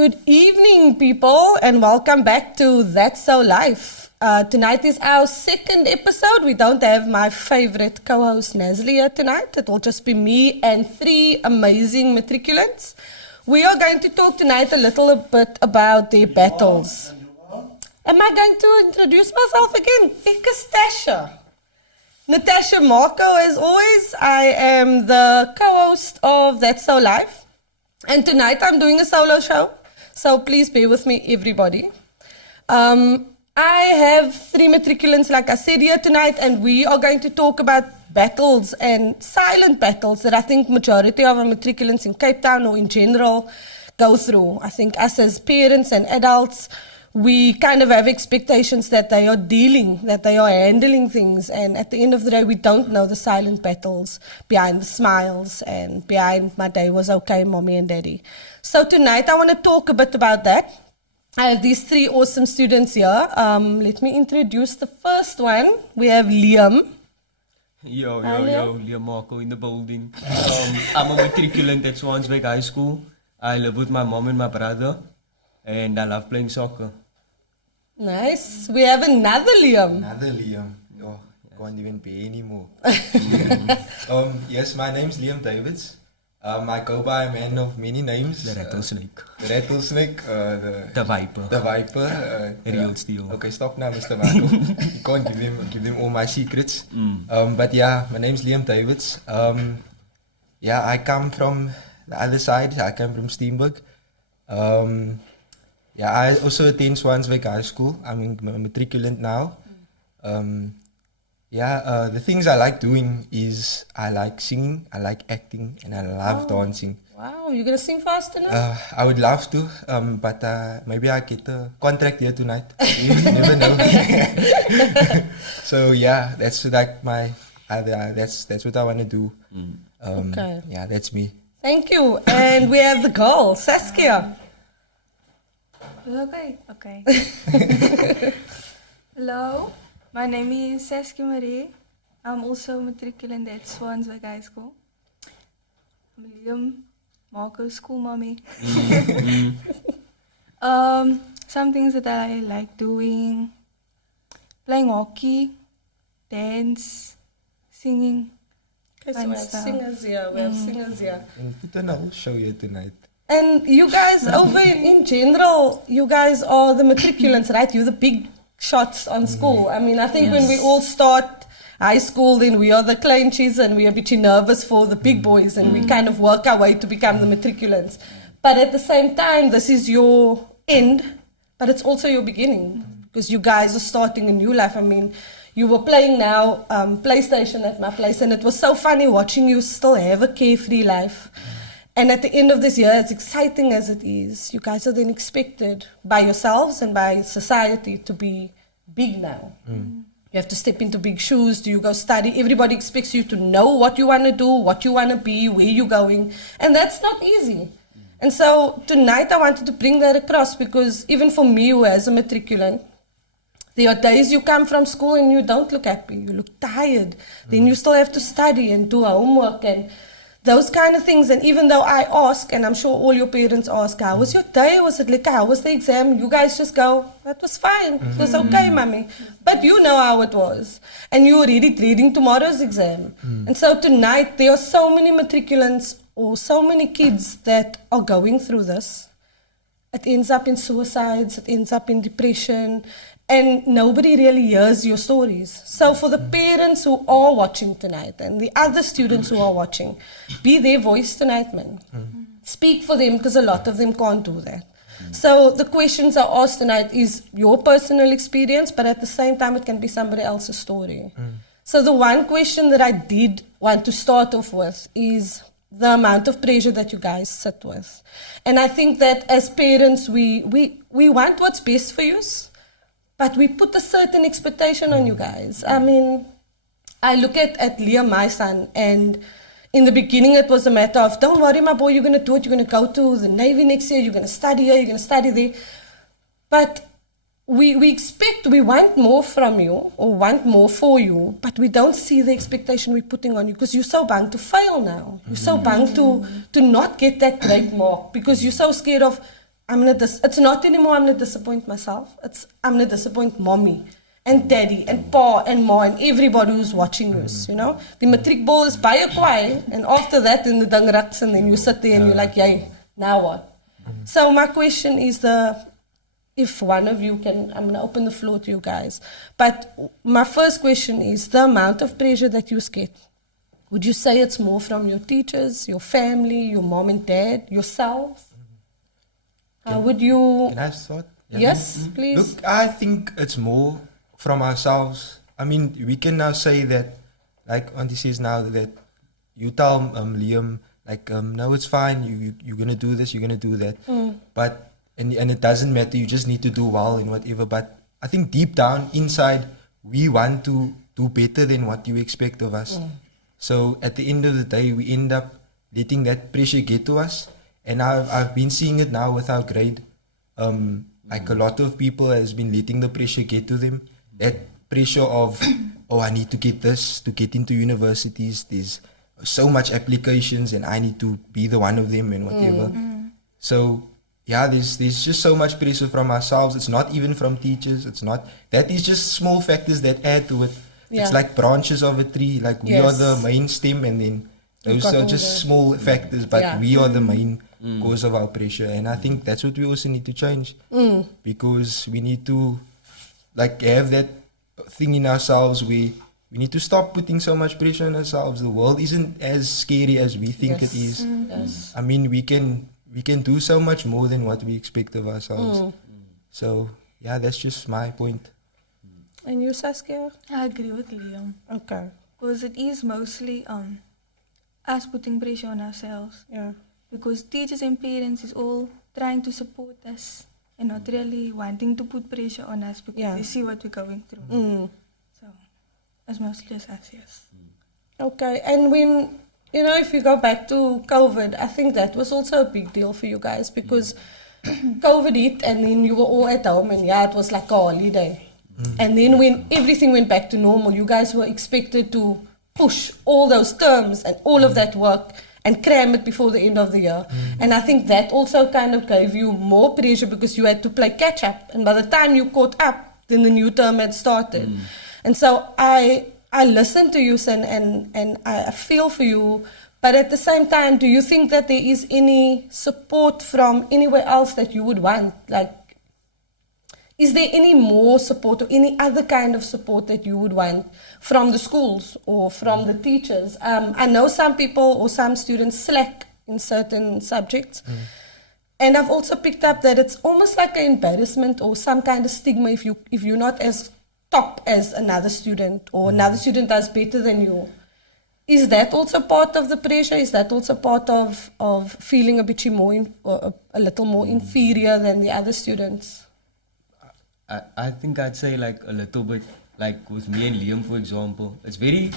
Good evening, people, and welcome back to That's So Life. Tonight is our second episode. We don't have my favorite co-host Nazli here tonight. It will just be me and three amazing matriculants. We are going to talk tonight a little bit about their battles. Am I going to introduce myself again? Ek is Tasha. Natasha Marco, as always. I am the co-host of That's So Life. And tonight I'm doing a solo show. So please bear with me, everybody. I have three matriculants, like I said, here tonight, and we are going to talk about battles and silent battles that I think majority of our matriculants in Cape Town or in general go through. I think us as parents and adults, we kind of have expectations that they are dealing, that they are handling things, and at the end of the day, we don't know the silent battles behind the smiles and behind my day was okay, mommy and daddy. So tonight, I want to talk a bit about that. I have these three awesome students here. Let me introduce the first one. We have Liam. Yo, Liam Marco in the building. I'm a matriculant at Swansbeck High School. I live with my mom and my brother, and I love playing soccer. Nice. We have another Liam. Another Liam. Oh, I can't even pay anymore. Yes, my name's Liam Davids. I go by a man of many names. The rattlesnake. The rattlesnake. The viper. The viper. Real steel. Okay, stop now, Mr. Marco. You can't give him all my secrets. But yeah, my name's Liam Davids. Yeah, I come from the other side. I come from Steenberg. Yeah, I also attend Swansbeck High School. I'm a matriculant now. The things I like doing is I like singing, I like acting, and I love dancing. Wow, you're going to sing fast enough? I would love to, but maybe I get a contract here tonight. You never know. So yeah, that's like my that's what I want to do. Okay. Yeah, that's me. Thank you. And we have the girl, Saskia. Okay. Hello, my name is Saskia Marie. I'm also a matriculant at Swansbeck High School. I'm Liam Marco's school mommy. Some things that I like doing: playing hockey, dance, singing. Okay, so we have singers here. We have singers here. Put on a whole show here tonight. And you guys, over in general, you guys are the matriculants, right? You're the big shots on school. I mean, I think when we all start high school, then we are the clenchies and we are a bit nervous for the big boys and we kind of work our way to become the matriculants. But at the same time, this is your end, but it's also your beginning because you guys are starting a new life. I mean, you were playing now PlayStation at my place, and it was so funny watching you still have a carefree life. And at the end of this year, as exciting as it is, you guys are then expected by yourselves and by society to be big now. You have to step into big shoes. Do you go study? Everybody expects you to know what you want to do, what you want to be, where you're going. And that's not easy. And so tonight I wanted to bring that across because even for me, who as a matriculant, there are days you come from school and you don't look happy. You look tired. Then you still have to study and do homework and those kind of things. And even though I ask, and I'm sure all your parents ask, how was your day? Was it like, how was the exam? You guys just go, that was fine. It was okay, mommy. But you know how it was. And you're already dreading tomorrow's exam. And so tonight, there are so many matriculants or so many kids that are going through this. It ends up in suicides. It ends up in depression. And nobody really hears your stories. So for the parents who are watching tonight and the other students who are watching, be their voice tonight, man. Speak for them because a lot of them can't do that. So the questions I asked tonight is your personal experience, but at the same time it can be somebody else's story. So the one question that I did want to start off with is the amount of pressure that you guys sit with. And I think that as parents, we want what's best for you. But we put a certain expectation on you guys. I mean, I look at Liam, my son, and in the beginning it was a matter of, don't worry, my boy, you're going to do it. You're going to go to the Navy next year. You're going to study here. You're going to study there. But we want more from you or want more for you, but we don't see the expectation we're putting on you because you're so bound to fail now. You're so bound to not get that great mark because you're so scared of, it's not anymore I'm gonna disappoint myself. It's I'm gonna disappoint mommy and daddy and pa and ma and everybody who's watching us, you know. The matric ball is baie kwaai, and after that in the ding raks, and then you sit there and you're like, yay, now what? So my question is if one of you can, I'm gonna open the floor to you guys. But my first question is the amount of pressure that you get. Would you say it's more from your teachers, your family, your mom and dad, yourselves? How would you? Can I start? Yeah. Yes, please. Look, I think it's more from ourselves. I mean, we can now say that, like Auntie says now, that you tell Liam, like, no, it's fine, you're going to do this, you're going to do that. But, and it doesn't matter, you just need to do well and whatever. But I think deep down, inside, we want to do better than what you expect of us. So at the end of the day, we end up letting that pressure get to us. And I've been seeing it now with our grade. Like a lot of people has been letting the pressure get to them. That pressure of, oh, I need to get this to get into universities. There's so much applications and I need to be the one of them and whatever. So yeah, there's just so much pressure from ourselves. It's not even from teachers. It's not, that is just small factors that add to it. Yeah. It's like branches of a tree. Like we are the main stem and then those are just small factors, but we are the main cause of our pressure. And I think that's what we also need to change, because we need to like have that thing in ourselves where we need to stop putting so much pressure on ourselves. The world isn't as scary as we think it is. Yes. I mean, we can do so much more than what we expect of ourselves. So yeah, that's just my point. And you, Saskia? I agree with Liam. Okay. Because it is mostly us putting pressure on ourselves. Yeah. Because teachers and parents is all trying to support us and not really wanting to put pressure on us because they see what we're going through. So it's mostly just us, yes. Okay. And when, you know, if you go back to COVID, I think that was also a big deal for you guys because COVID hit and then you were all at home and it was like a holiday. And then when everything went back to normal, you guys were expected to push all those terms and all of that work and cram it before the end of the year. And I think that also kind of gave you more pressure because you had to play catch up. And by the time you caught up, then the new term had started. And so I listen to you, Sen, and I feel for you. But at the same time, do you think that there is any support from anywhere else that you would want? Like, is there any more support or any other kind of support that you would want from the schools or from the teachers? I know some people or some students slack in certain subjects. And I've also picked up that it's almost like an embarrassment or some kind of stigma if you're not as top as another student or another student does better than you. Is that also part of the pressure? Is that also part of feeling a bit more, a little more inferior than the other students? I think I'd say like a little bit, like with me and Liam, for example, it's very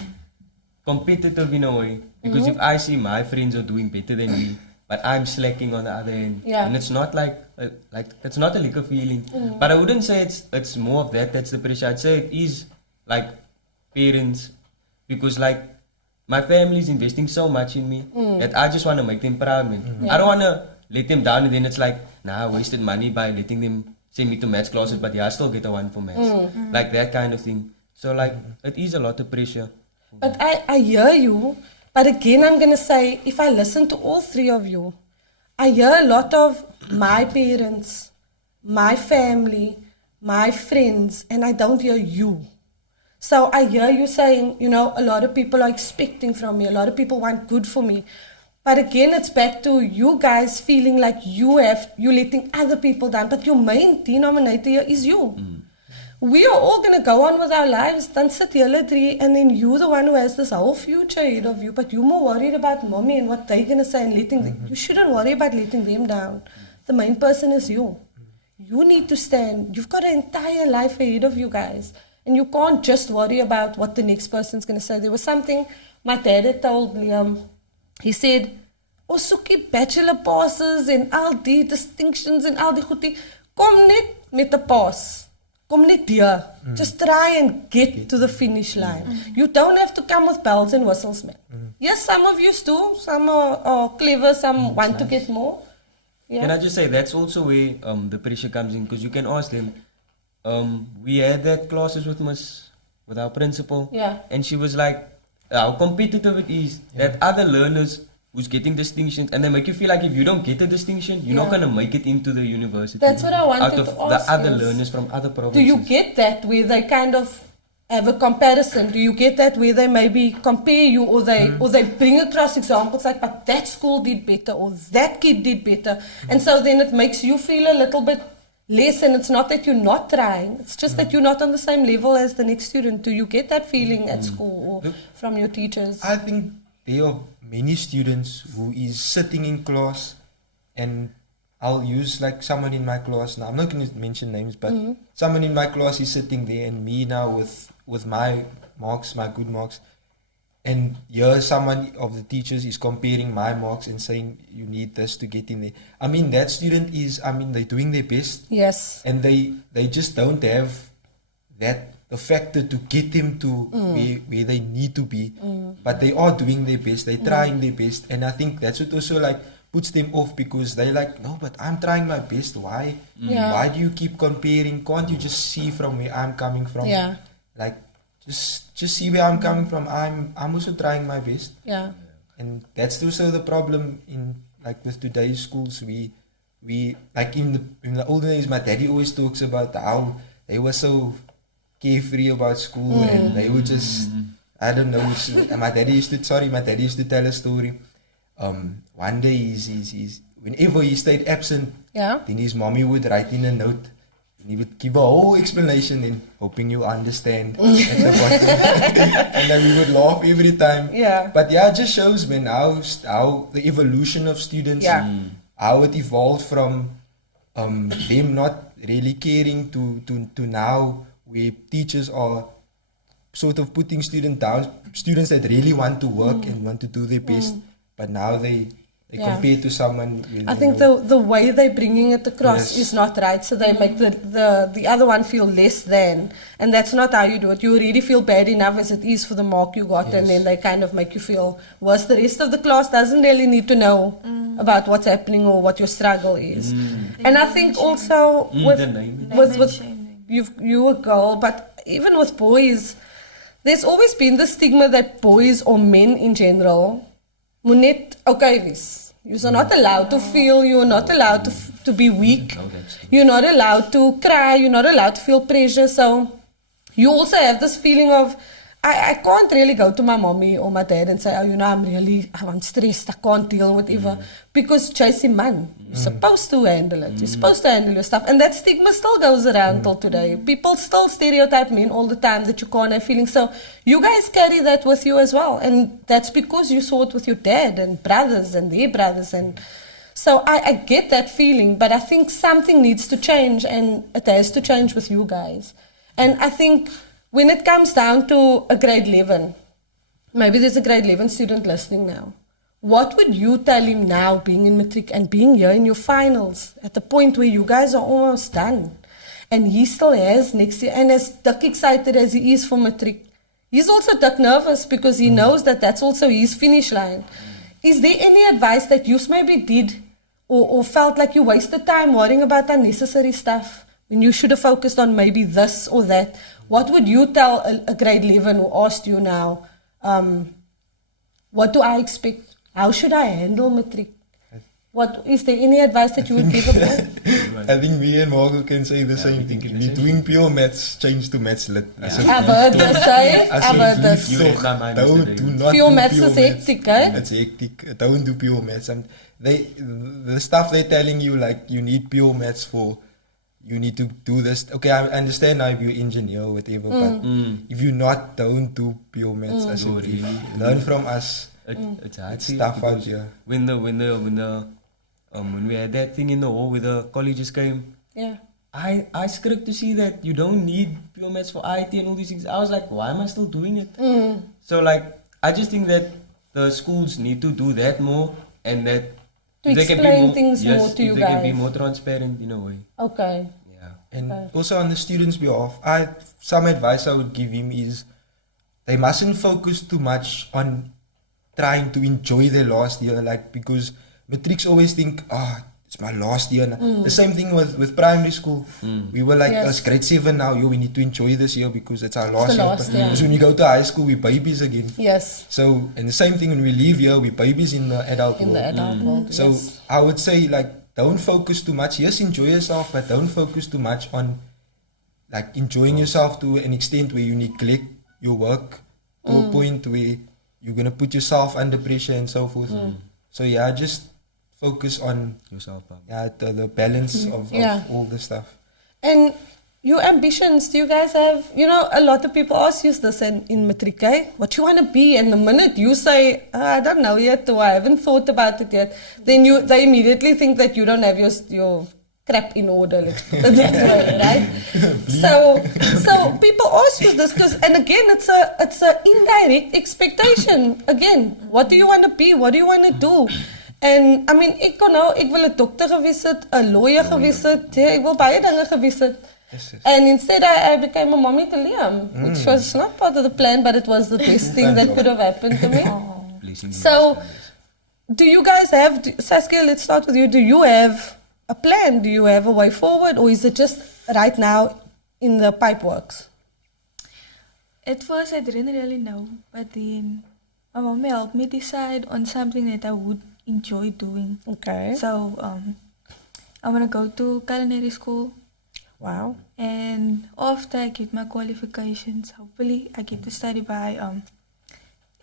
competitive in a way. Because if I see my friends are doing better than me, but I'm slacking on the other end, and it's not like it's not a liquor feeling. But I wouldn't say it's more of that's the pressure. I'd say it is like parents, because like my family is investing so much in me that I just want to make them proud, man. I don't want to let them down and then it's like, nah, I wasted money by letting them send me to maths classes, but I still get a 1 for maths. Like that kind of thing. So like, it is a lot of pressure. But I hear you, but again I'm going to say, if I listen to all three of you, I hear a lot of my parents, my family, my friends, and I don't hear you. So I hear you saying, you know, a lot of people are expecting from me, a lot of people want good for me. But again, it's back to you guys feeling like you're letting other people down, but your main denominator here is you. We are all going to go on with our lives, then sit here three, and then you're the one who has this whole future ahead of you, but you're more worried about mommy and what they're going to say and letting them. You shouldn't worry about letting them down. The main person is you. You need to stand. You've got an entire life ahead of you guys, and you can't just worry about what the next person's going to say. There was something my dad had told Liam. He said, ons soek die bachelor passes en al die distinctions en al die goedie. Kom net met 'n pass. Kom net hier. Just try and get to the finish line. You don't have to come with bells and whistles, man. Yes, some of you do. Some are clever, some want to get more. Can I just say that's also where the pressure comes in, because you can ask them. We had that classes with our principal, and she was like, how competitive it is that other learners who's getting distinctions, and they make you feel like if you don't get a distinction, you're not gonna make it into the university. That's what I wanted out of to the ask other is, learners from other provinces. do you get that where they kind of have a comparison? Do you get that where they maybe compare you, or they bring across examples like, but that school did better, or that kid did better, and so then it makes you feel a little bit less, and it's not that you're not trying, it's just that you're not on the same level as the next student. Do you get that feeling at school or from your teachers? I think there are many students who is sitting in class, and I'll use like someone in my class now, I'm not going to mention names, but someone in my class is sitting there, and me now with my marks, my good marks, and here someone of the teachers is comparing my marks and saying you need this to get in there. I mean, that student is, I mean, they're doing their best. Yes. And they just don't have the factor to get them to where they need to be. But they are doing their best. They're trying their best. And I think that's what also like puts them off, because they're like, no, but I'm trying my best. Why? Why do you keep comparing? Can't you just see from where I'm coming from? Yeah. Like, just see where I'm coming from. I'm also trying my best. Yeah. And that's also the problem in like with today's schools. We like in the olden days, my daddy always talks about how they were so carefree about school, and they would just, I don't know. And my daddy used to tell a story. One day he's whenever he stayed absent, then his mommy would write in a note. He would give a whole explanation and hoping you understand at the bottom. And then we would laugh every time. Yeah. But yeah, it just shows, man, how the evolution of students, how it evolved from them not really caring to now where teachers are sort of putting students down, students that really want to work and want to do their best, but now they compare to someone with, I think the way they're bringing it across is not right, so they make the other one feel less than, and that's not how you do it. You already feel bad enough as it is for the mark you got, and then they kind of make you feel worse. The rest of the class doesn't really need to know about what's happening or what your struggle is. And I think also with you a girl, but even with boys, there's always been the stigma that boys or men in general moet net okay wees. You're not allowed to feel, you're not allowed to be weak, you're not allowed to cry, you're not allowed to feel pressure. So you also have this feeling of, I can't really go to my mommy or my dad and say, oh, I'm stressed, I can't deal with whatever. Because chasing man, you're supposed to handle it, you're supposed to handle your stuff. And that stigma still goes around till today. People still stereotype men all the time that you can't have feelings. So you guys carry that with you as well. And that's because you saw it with your dad and brothers and their brothers. And so I get that feeling, but I think something needs to change, and it has to change with you guys. And I think when it comes down to a grade 11, maybe there's a grade 11 student listening now. What would you tell him now, being in matric and being here in your finals, at the point where you guys are almost done, and he still has next year, and as duck excited as he is for matric, he's also duck nervous because he knows that that's also his finish line. Is there any advice that you maybe did or felt like you wasted time worrying about unnecessary stuff when you should have focused on maybe this or that? What would you tell a grade 11 who asked you now, what do I expect? How should I handle matric? Is there any advice that you would give a boy? I think me and Margot can say the same thing. If you're doing pure maths, change to maths lit. I've heard this, eh? I've heard this. Do not pure maths is hectic, eh? It's hectic. Don't do pure maths. And the stuff they're telling you, like you need pure maths for, you need to do this. Okay, I understand now if you're engineer or whatever, but if you're not, don't do pure maths. I said, learn from us. It's hard stuff out here. When we had that thing in the hall with the colleges came, I script to see that you don't need pure maths for IT and all these things. I was like, why am I still doing it? So like, I just think that the schools need to do that more, and that to explain things more to you they guys. Can be more transparent in a way. Okay. Yeah. And also on the students' behalf, some advice I would give him is they mustn't focus too much on trying to enjoy their last year, like, because matrics always think, it's my last year now. The same thing with primary school. We were like, Yes. it's grade 7 now, we need to enjoy this year because it's our last the year. last, yeah. Because when you go to high school, we're babies again. Yes. So, and the same thing when we leave here, we're babies in the adult In world. the adult world. So yes. I would say like don't focus too much. Yes, enjoy yourself, but don't focus too much on like enjoying yourself to an extent where you neglect your work to a point where you're gonna put yourself under pressure and so forth. So yeah, just focus on Yourself. the balance of Yeah. all the stuff. And your ambitions, do you guys have, you know, a lot of people ask you this in Matric, eh? What you want to be, and the minute you say, I don't know yet, or I haven't thought about it yet, then they immediately think that you don't have your crap in order, let's put it that way, right? So people ask you this, and again, it's a indirect expectation. Again, what do you want to be? What do you want to do? En I mean, ek wil 'n dokter gewees het, 'n lawyer gewees het, ek wil baie dinge gewees het. Yes. And instead I became a mommy to Liam, which was not part of the plan, but it was the best thing that could have happened to me. So, do you guys have, Saskia, let's start with you. Do you have a plan? Do you have a way forward? Or is it just right now in the pipe works? At first, I didn't really know, but then my mom helped me decide on something that I would enjoy doing. Okay. So, I'm gonna go to culinary school, Wow. and after I get my qualifications, hopefully I get to study by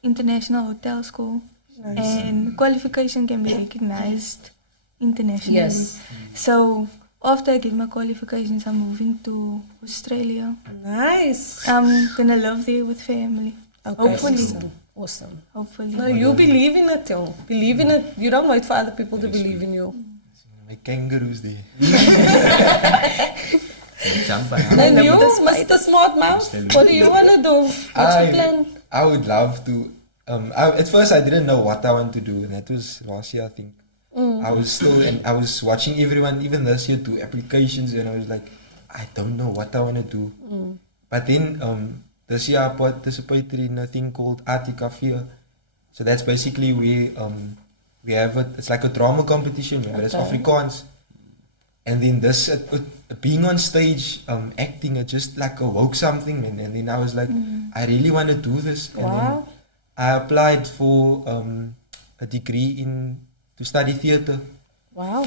international hotel school, Nice. and qualification can be recognized internationally. Yes. So after I get my qualifications, I'm moving to Australia. Nice. I'm gonna live there with family. Okay. Hopefully. Awesome. Hopefully. No, you believe in it, yo. Believe in it. You don't wait for other people to believe in you. My kangaroos there. And you, Mr. Smart Mouse, what do you want to do? What's your plan? I would love to. At first, I didn't know what I want to do, and that was last year, I think. I was still, and I was watching everyone, even this year, do applications, and I was like, I don't know what I want to do. But then this year, I participated in a thing called Articafe. So that's basically we have it's like a drama competition, but it's Okay. Afrikaans. And then this, being on stage, acting, it just like awoke something, man. And then I was like, I really want to do this. And then Wow. I applied for a degree to study theatre Wow.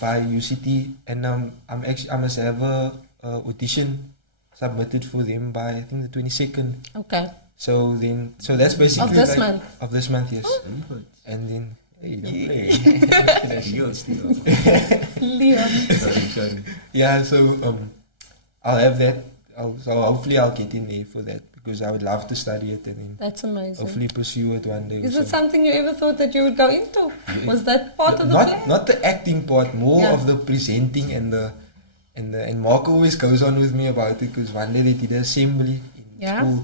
by UCT, and I must have a audition submitted for them by I think the 22nd. Okay. So that's basically Of this like- month? Of this month, yes. And then hey, don't play. Liam. Sorry. Yeah, so I'll have that. So hopefully I'll get in there for that because I would love to study it and then That's amazing. hopefully pursue it one day. Is or it so. something you ever thought that you would go into? Was that part of the plan? Not the acting part, more Yeah. of the presenting and Mark always goes on with me about it because one day they did an assembly in Yeah. school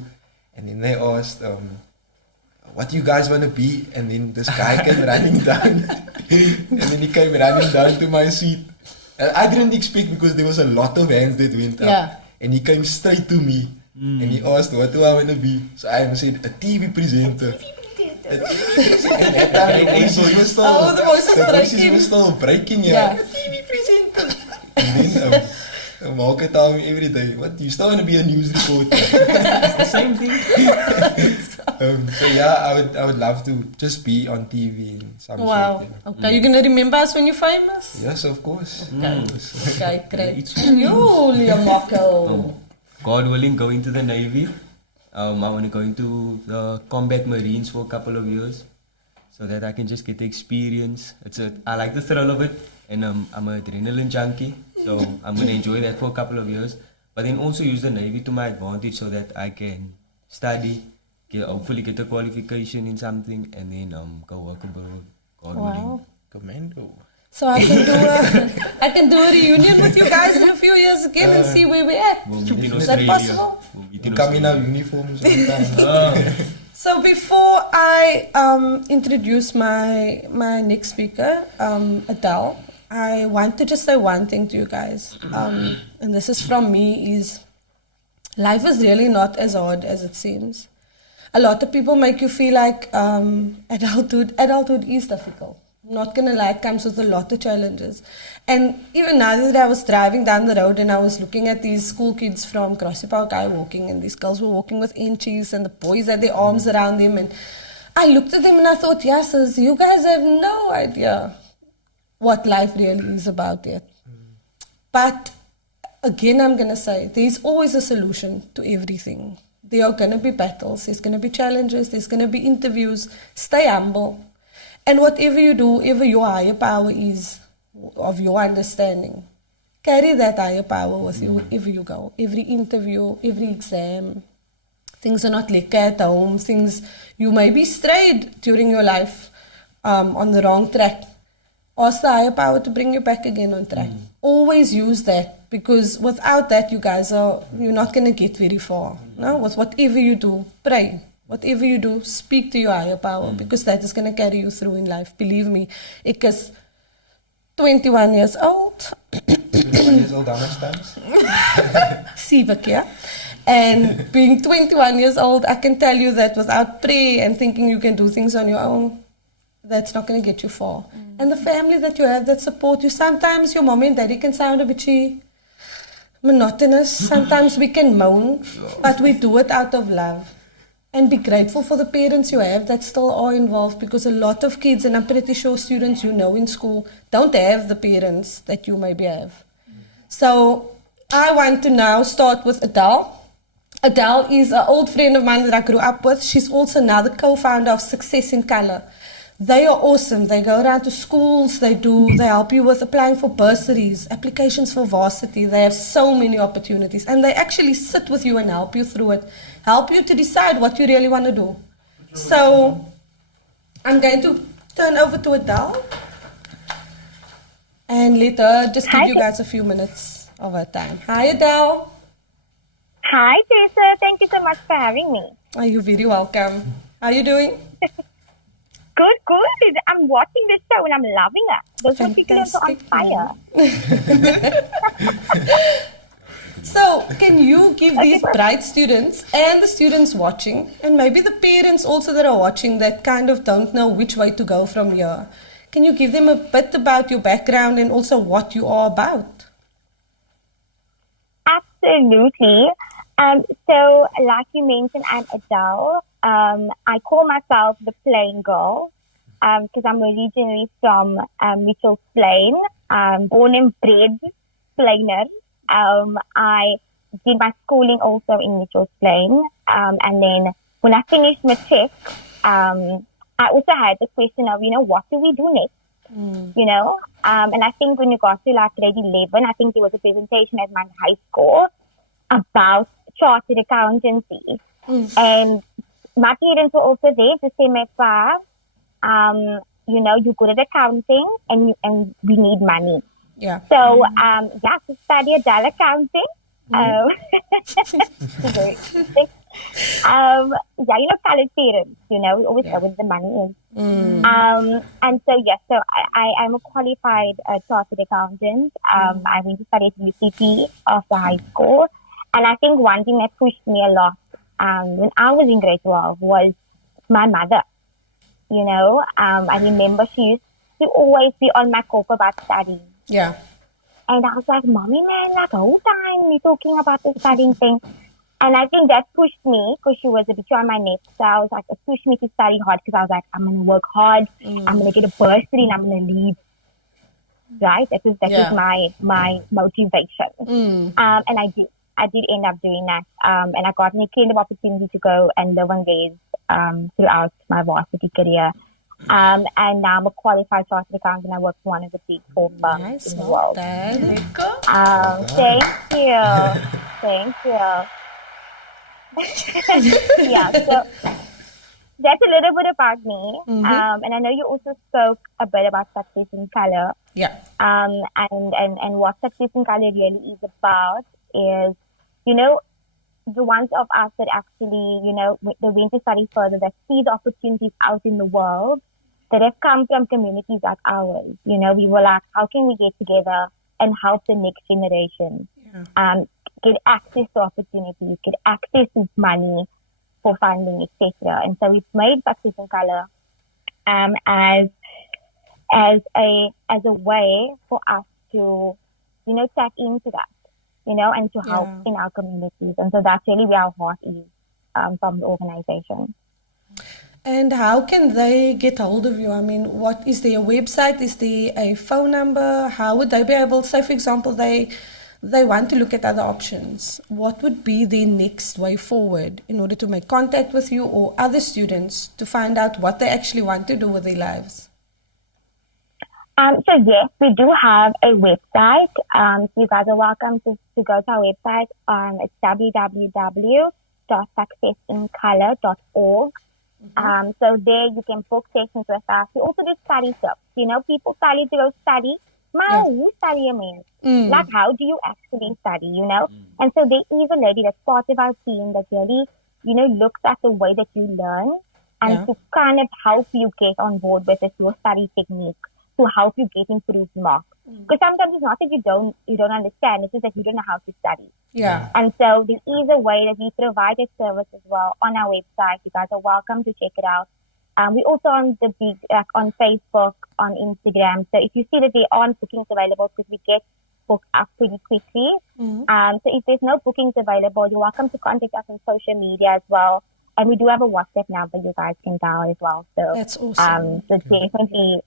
and then they asked what do you guys want to be, and then this guy came running down and then he came running down to my seat and I didn't expect because there was a lot of hands that went up. Yeah. And he came straight to me and he asked, what do I want to be? So I said, a TV presenter. And that time the voices were still, Oh, the voices breaking. were still breaking, Yeah. A TV presenter. And then Mark would tell me every day, what, you still want to be a news reporter? It's the same thing. So yeah, I would love to just be on TV in some Wow. sort. Yeah. Okay, you're going to remember us when you're famous? Yes, of course. Okay, great. You, Liam Marco. God willing, go into the Navy. I want to go into the combat Marines for a couple of years so that I can just get the experience. I like the thrill of it, and I'm an adrenaline junkie, so I'm going to enjoy that for a couple of years. But then also use the Navy to my advantage so that I can study, hopefully get a qualification in something, and then go work abroad. God willing. Wow. Commando. So I can do a reunion with you guys in a few years again and see where we're at. We'll meet in Is that Australia. possible? We'll meet in Come in our Australia. uniforms all the time. So before I introduce my next speaker, Adele, I want to just say one thing to you guys, and this is from me: is life is really not as hard as it seems. A lot of people make you feel like adulthood is difficult. Not gonna lie, it comes with a lot of challenges. And even now that I was driving down the road and I was looking at these school kids from Crossy Park High walking, and these girls were walking with inches and the boys had their arms around them, and I looked at them and I thought, yes, you guys have no idea what life really is about yet. But again, I'm gonna say there's always a solution to everything. There are gonna be battles, there's gonna be challenges, there's gonna be interviews. Stay humble. And whatever you do, whatever your higher power is, of your understanding, carry that higher power with you wherever you go. Every interview, every exam. Things are not like at home. Things, you may be strayed during your life on the wrong track. Ask the higher power to bring you back again on track. Always use that, because without that, you're not going to get very far. No? With whatever you do, pray. Whatever you do, speak to your higher power, because that is going to carry you through in life. Believe me, ek is 21 years old. 21 years old, how much times? Civic, yeah. And being 21 years old, I can tell you that without prayer and thinking you can do things on your own, that's not going to get you far. And the family that you have that support you, sometimes your mom and daddy can sound a bit monotonous. Sometimes we can moan, but we do it out of love. And be grateful for the parents you have that still are involved, because a lot of kids, and I'm pretty sure students you know in school, don't have the parents that you maybe have. So I want to now start with Adele. Adele is an old friend of mine that I grew up with. She's also now the co-founder of Success in Color. They are awesome. They go around to schools, they help you with applying for bursaries, applications for varsity. They have so many opportunities, and they actually sit with you and help you through it, help you to decide what you really want to do. So I'm going to turn over to Adele and let her just give you guys a few minutes of her time. Hi, Adele. Hi, Tessa. Thank you so much for having me. Oh, you're very welcome. How are you doing? Good, good. I'm watching this show and I'm loving it. Those Matriculants are on fire. So, can you give these bright students and the students watching, and maybe the parents also that are watching that kind of don't know which way to go from here, can you give them a bit about your background and also what you are about? Absolutely. So, like you mentioned, I'm Adele. I call myself the Plain Girl because I'm originally from Mitchell's Plain, born and bred Plainer. I did my schooling also in Mitchell's Plain, and then when I finished matric, I also had the question of, what do we do next? And I think when you got to like grade 11, I think there was a presentation at my high school about chartered accountancy. And my parents were also there to say, you're good at accounting and we need money. Yeah. So, to study adult accounting. College parents, we always know where the money is. And so, I'm a qualified chartered accountant. I went to study at UCT after high school. And I think one thing that pushed me a lot when I was in grade 12 was my mother. I remember she used to always be on my cop about studying. Yeah. And I was like, Mommy, man, like the whole time we're talking about the studying thing. And I think that pushed me because she was a bit on my neck. So I was like, it pushed me to study hard because I was like, I'm going to work hard. I'm going to get a bursary and I'm going to leave. Right? That was my motivation. And I did. I did end up doing that. And I got an incredible opportunity to go and live on days throughout my varsity career. And now I'm a qualified chartered accountant. I work for one of the big 4 firms in the world. Thank you. Yeah, so that's a little bit about me. And I know you also spoke a bit about Success in Color. Yeah. And what Success in Color really is about is, the ones of us that actually, they went to study further, that see the opportunities out in the world, that have come from communities like ours. We were like, how can we get together and help the next generation get access to opportunities, get access to money for funding, etc. And so we've made Success in Color as as a way for us to, tap into that, and to help in our communities. And so that's really where our heart is from the organization. And how can they get hold of you? I mean, what is there a website? Is there a phone number? How would they be able to say, for example, they want to look at other options? What would be their next way forward in order to make contact with you or other students to find out what they actually want to do with their lives? So yes, we do have a website. You guys are welcome to go to our website. It's www.successincolor.org. So there you can book sessions with us. We also do study tips. People study to go study. Who study a man? Like, how do you actually study, And so there is a lady that's part of our team that really, looks at the way that you learn and to kind of help you get on board with your study technique, to help you get improved marks. Because sometimes it's not that you don't understand, it's just that you don't know how to study. Yeah. And so there is a way that we provide a service as well on our website. You guys are welcome to check it out. We're also on on Facebook, on Instagram. So if you see that there aren't bookings available, because we get booked up pretty quickly. So if there's no bookings available, you're welcome to contact us on social media as well. And we do have a WhatsApp number you guys can dial as well. So that's awesome. So definitely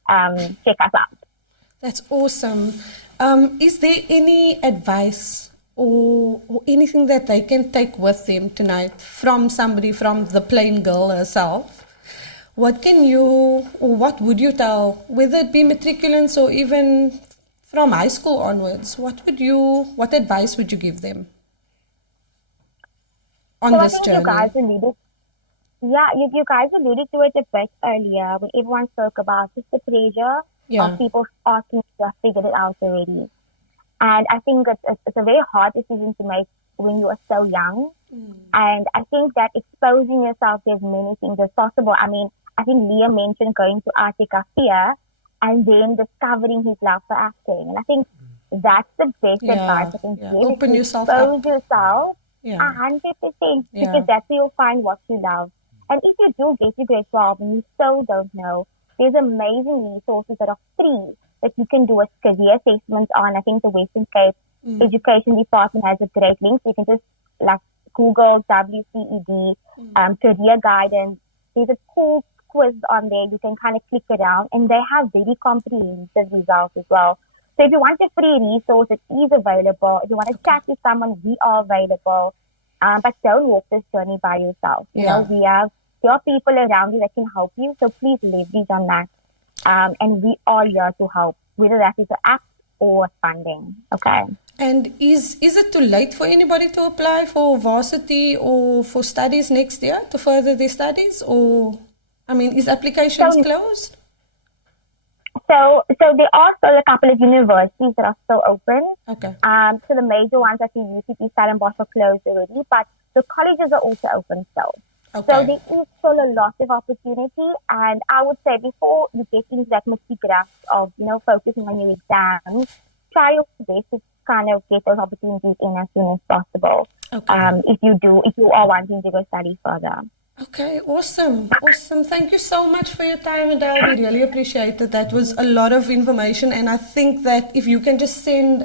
check us out. That's awesome. Is there any advice or anything that they can take with them tonight from somebody, from the plain girl herself? What would you tell, whether it be matriculants or even from high school onwards, what advice would you give them on this journey? You guys alluded to it a bit earlier when everyone spoke about just the pressure of people asking to have figured it out already. And I think it's a very hard decision to make when you are so young. And I think that exposing yourself to as many things as possible. I mean, I think Liam mentioned going to Arte Café and then discovering his love for acting. And I think that's the best advice I can give. Open yourself expose up. yourself 100%, because that's where you'll find what you love. And if you do get to grade 12 and you still don't know, there's amazing resources that are free that you can do a career assessment on. I think the Western Cape Education Department has a great link. So you can just Google WCED career guidance. There's a cool quiz on there. You can kind of click around, and they have very comprehensive results as well. So if you want a free resource, it is available. If you want to chat with someone, we are available. But don't walk this journey by yourself. There are people around you that can help you. So please leverage on that. And we are here to help, whether that is an app or funding. Okay. And is it too late for anybody to apply for varsity or for studies next year to further their studies? Or, is applications closed? So there are still a couple of universities that are still open. Okay. So the major ones like the UCT, Stellenbosch are closed already, but the colleges are also open still. Okay. So there is still a lot of opportunity, and I would say before you get into that grasp of focusing on your exams, try your best to kind of get those opportunities in as soon as possible. Okay. If you are wanting to go study further. Okay, awesome. Thank you so much for your time, Adele. We really appreciate it. That was a lot of information, and I think that if you can just send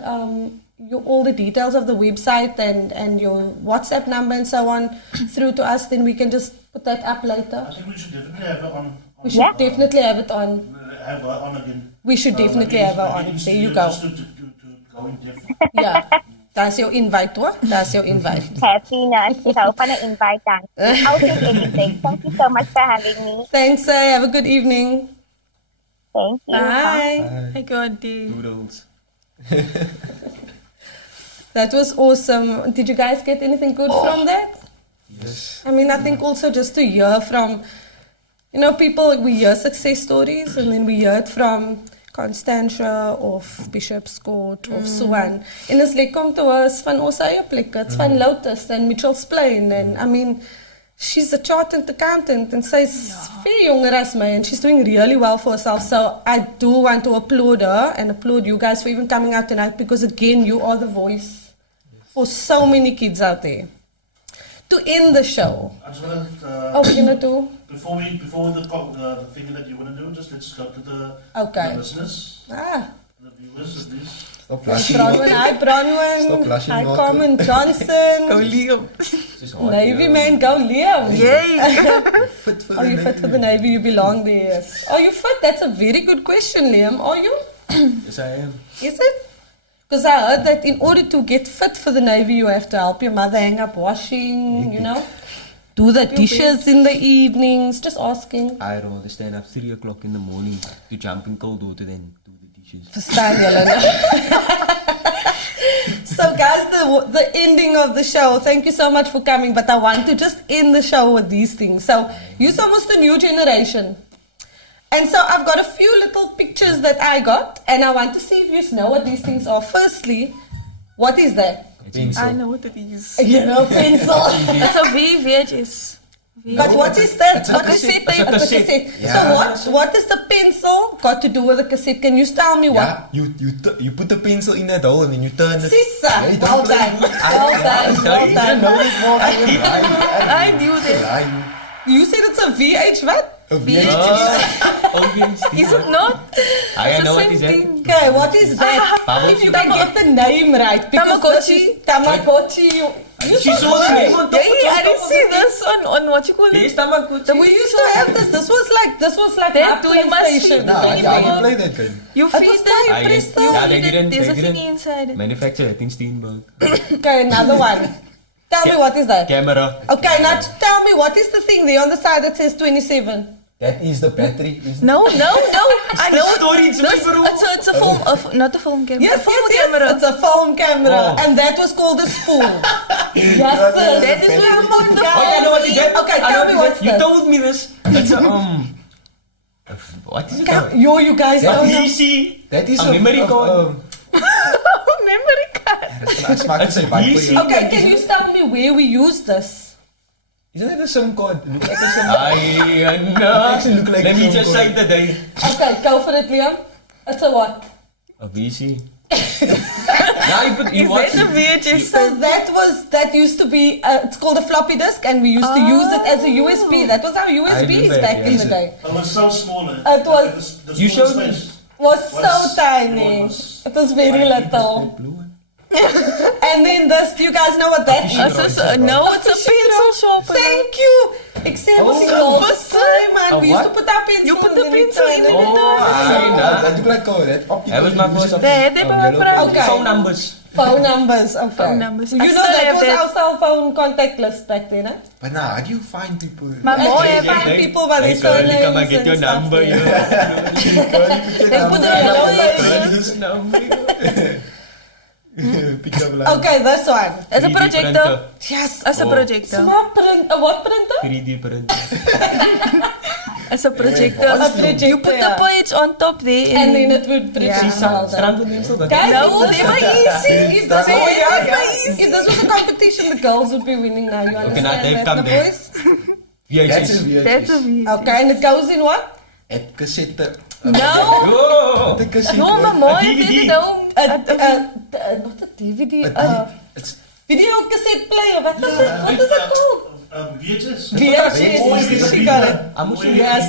all the details of the website and your WhatsApp number and so on through to us, then we can just put that up later. I think we should definitely have it on. We should definitely have it on. Have her on again. We should definitely have her on. There you go. To go in depth. Yeah. That's your invite, hoor. That's your invite. Happiness. Ik hou van een invite dan. I'll take anything. Thank you so much for having me. Thanks, have a good evening. Thank you. Bye. Hey, Gordy. Doodles. That was awesome. Did you guys get anything good from that? Yes. I think also just to hear from, people, we hear success stories and then we hear it from Constantia of Bishop's Court of Swan. En is lekker om te hoor van ons eie plekke. It's van Lotus and Mitchell's Plain. And she's a chartered accountant and she's very younger as me and she's doing really well for herself. So I do want to applaud her and applaud you guys for even coming out tonight, because again, you are the voice for so many kids out there. To end the show. I just want we're going to do? to before the thing that you want to do, just let's go to the listeners, the viewers of this. Stop blushing. Hi Bronwyn. Stop blushing, Hi Marco. Carmen Johnson. Go Liam. Navy man, go Liam. Yay. Fit for Are you fit for the Navy? You belong there. Yes. Are you fit? That's a very good question, Liam. Are you? Yes, I am. Is it? Because I heard that in order to get fit for the Navy, you have to help your mother hang up washing, you know, do the dishes in the evenings. Just asking. I rather stand up 3 o'clock in the morning to jump in cold water than do the dishes. Verstaan julle? So guys, the ending of the show, thank you so much for coming, but I want to just end the show with these things. So, you're almost a new generation. And so I've got a few little pictures that I got, and I want to see if you know what these things are. Firstly, what is that? I know what it is. You know, pencil. It's a VHS. But what is that? It's a What cassette. is It's a it? cassette. So what is the pencil got to do with the cassette? Can you tell me what? Yeah, you put the pencil in that hole and then you turn it. Sisa, Yeah, you well don't play- done, well done, well You don't done. know it more. I knew that. You said it's a VH what? A VHS. Is it not? I It's know the what same is that. thing. Okay, what is that? Bubble If you can get the name right, because Tamagotchi. this is Tamagotchi. You She saw the name on top. Yeah, I didn't see this on what you call Yes, it. Tamagotchi. We used to have this. This was like That my too, you must PlayStation. see. Nah, If yeah, you you play that game. You It feed was it. fun. I press didn't- the- Yeah, Feed they it, didn't. There's They a thing didn't inside. manufacture it in Steenberg. Okay, another one. Tell me what is that? Camera. Okay, now tell me what is the thing there on the side that says 27? That is the battery. No. I know it. Storage, It's a film, not a film camera. Yes, a film yes, camera. yes. It's a film camera, Oh. and that was called a spoon. Yes, sir. That is Come what on, the guys. Oh, I know what is that. Okay, I know tell what me is what's that. You this. told me this. It's a what is it? You guys A don't know. PC. That is A memory card. Memory card. It's my It's a PC. Okay, can you tell me where we use this? Isn't it a SIM card? Look like a SIM I know. Actually look like Let a me phone just call. say today. Okay, go for it, Liam. It's a what? A VC. Now you put you Is watch that a VHS? So that used to be, it's called a floppy disk, and we used to use it as a USB. That was our USBs remember, back in yeah. the day. It was so small. It was- the You small showed me. space. Was so Was- tiny. was- It was very little. blue one. And then this, you guys know what that is? No, it's a pencil sharpener. Thank you. Except Oh, all the time, man. a We used to what? put our pencil. You put and the then we pencil turn in it. the Oh, I know. That look like that optical. That was my illusion first of- They had of them yellow around. pages. Okay. Phone numbers. Phone numbers, okay. Phone numbers. You I know still that have was that. our cell phone contact list back then, eh? But now, how do you find people? My mom Actually, have find They- people by their they currently come and surnames get and your stuff, number. yeah. They put the yellow pages. This number. Pick up line. Okay, this one. It's a 3D projector. Yes. It's a Oh. projector. Smart print. A what printer? 3D printer. It's a projector. A projector, You put the yeah. page on top there. And then it would print. Yeah. Well done. Strand van Dinsel. Guys, No, if this they was were easy. If this Oh, was yeah, if this was a competition, the girls would be winning now. You Okay, now understand they've that, come the there. boys? That's a VHS. VHS. That's a VHS. Okay, and it goes in what? At cassette. No. Oh. The cassette. No, my one. mom A heeft DVD. het home. Not a DVD. It's Video cassette player. What is it? What is it called? VHS. VHS. She got it. Yes.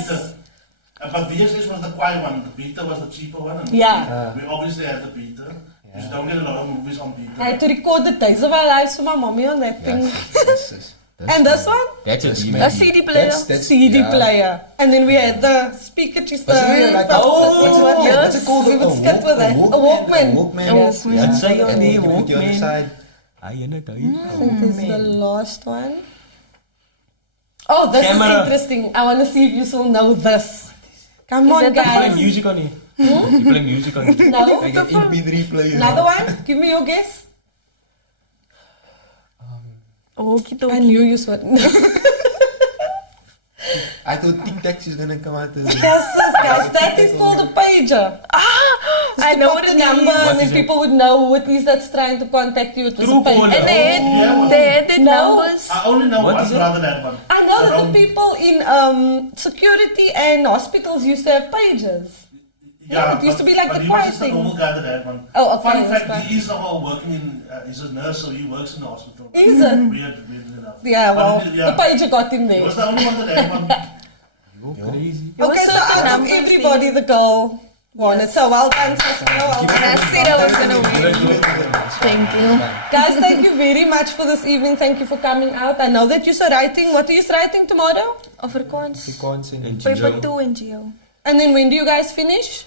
But VHS was the quiet one. The beta was the cheaper one. And Yeah. We obviously had the beta. You don't get a lot of movies on beta. I had to record the days of our lives for my mommy on that thing. yes. And this one? That's a That's DVD. A CD player. That's CD yeah. player. And then we had the speaker just Was it like what's it called? We would skip with it. A Walkman. A Walkman. Yes. That's a And nee, you put it on the Walkman. side. I know that. I think this is the last one. Oh, this Camera. is interesting. I want to see if you all know this. Come on, that the You play guys. music on it. You play music on it. No. Like an MP3 player. Another one. Give me your guess. Oh, I knew you would. I thought Tic Tacs is gonna come out. Yes, yes, guys. That is called a pager. I know Pop what the it number, is. and then is it? people would know who it is that's trying to contact you. It was a Truecaller. pager. And they had the No. numbers. I only know What one is it? brother that one. I know that Around- the people in security and hospitals used to have pagers. Yeah, it used to be like but the he quiet was just thing. a normal guy that had one. Oh, okay, Fun that's fact, fine. he is now working in, he's a nurse, so he works in the hospital. Is it? Weird enough. Yeah, But well, it- yeah. the pager got him He there. was the only one that had one. Oh, crazy. Okay, so out of everybody, the girl won it. So well done, Saskia. Well done. I said I was gonna win. Thank you. Guys, thank you very much for this evening. Thank you for coming out. I know that you're writing. What are you writing tomorrow? Afrikaans. And Paper 2 in Geo. And then when do you guys finish?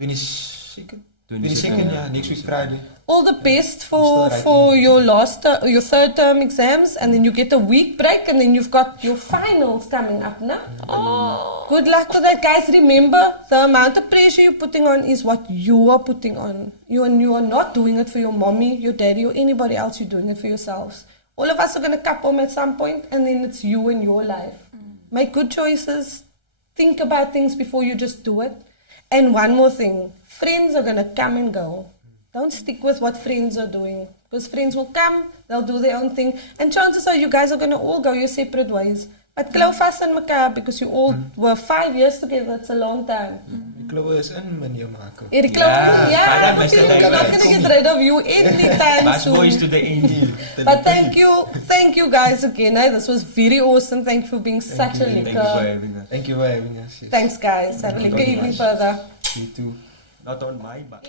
22nd. 22nd, yeah, next week Friday. All the best for your your third term exams, and then you get a week break, and then you've got your finals coming up, no? Oh. Good luck with that, guys. Remember, the amount of pressure you're putting on is what you are putting on. You are not doing it for your mommy, your daddy, or anybody else. You're doing it for yourselves. All of us are going to cup home at some point, and then it's you and your life. Make good choices. Think about things before you just do it. And one more thing, friends are going to come and go. Don't stick with what friends are doing, because friends will come, they'll do their own thing, and chances are you guys are going to all go your separate ways. But klou vas in mekaar, because you all were 5 years together. It's a long time. Klou is in, meneer Marco. Yeah, I'm not going to get rid of you anytime soon. Boys to the end. But thank you guys again. This was very awesome. Thank you for being such a licker. Thank you for having us. Thank you for having us. Yes. Thanks guys. Have a licker evening further. You too. Not on my back.